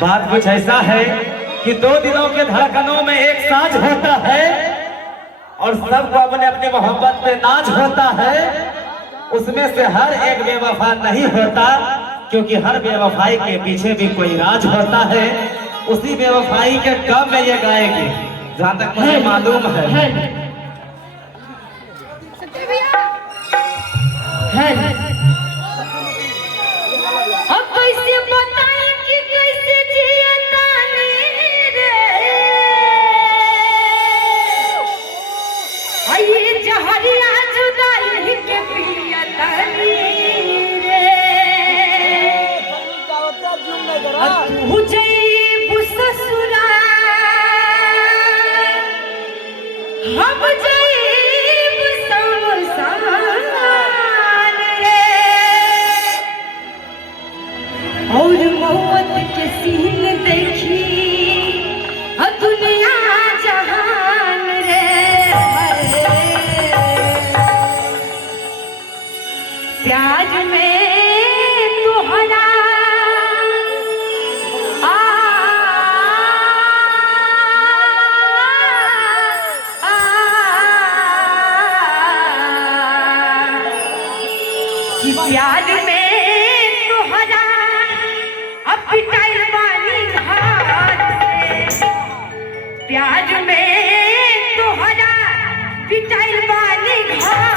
बात कुछ ऐसा है कि दो दिलों के धड़कनों में एक साज होता है और सबको अपने अपने मोहब्बत पे नाज होता है। उसमें से हर एक बेवफा नहीं होता, क्योंकि हर बेवफाई के पीछे भी कोई राज होता है। उसी बेवफाई के गम में ये गाएगी, जहाँ तक मुझे मालूम है। अब कैसे बताएं कि कैसे जिया तानी रे, ये जहरिया जुदाई के पिया तानी रे। तू जईबू ससुराल, हम जईबू शमशान रे। और मौत के सीन देखी दुनिया जहान रे। प्याज में तोहरा कि प्याज में तोहरा अब पिटाइल बानी घाट से। प्याज में तोहरा पिटाइल बानी घाट